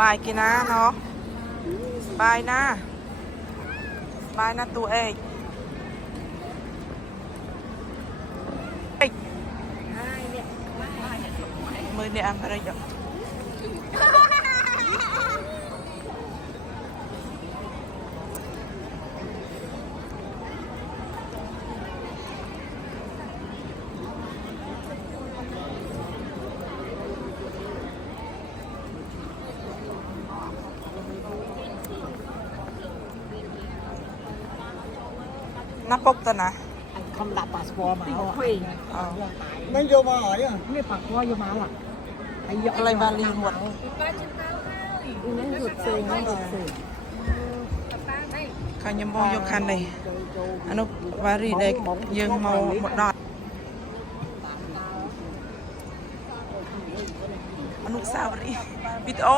บายกินนะเนาะบายนะบายนะตัวเองมือเนี่ยอะไรอย่างนับปกตัวนะkhông đặt passport mà khuy nó vô mà hỏi àไม่ปักว่าอยู่มาหรอไอ้ย อะไรบาลีหมด นั่นหยุดซื้อนั่นหยุดซื้อ เขายังมองยกคันเลยอนุวารีเด็กยังมองหมดดอดอนุสาวรีย์วิดีโอ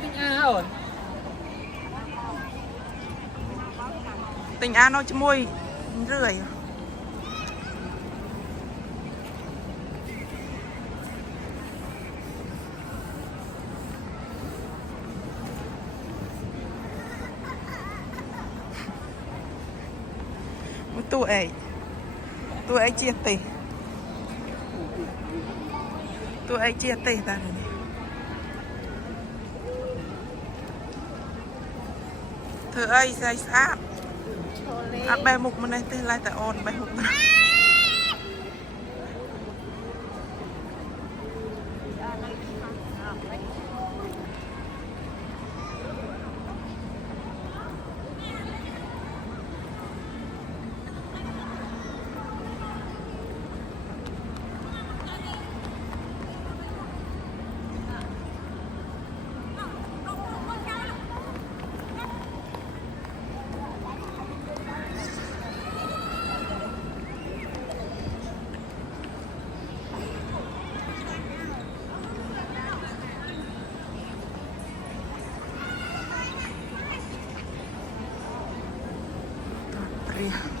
เป็นอ้าว tình an nó cho môi rưỡi tuổi ấy chia tỷ tuổi ấy chia tỷ ta này thưa ấy say sát bay mục mình này từ lại tại ôn bay mục Iya.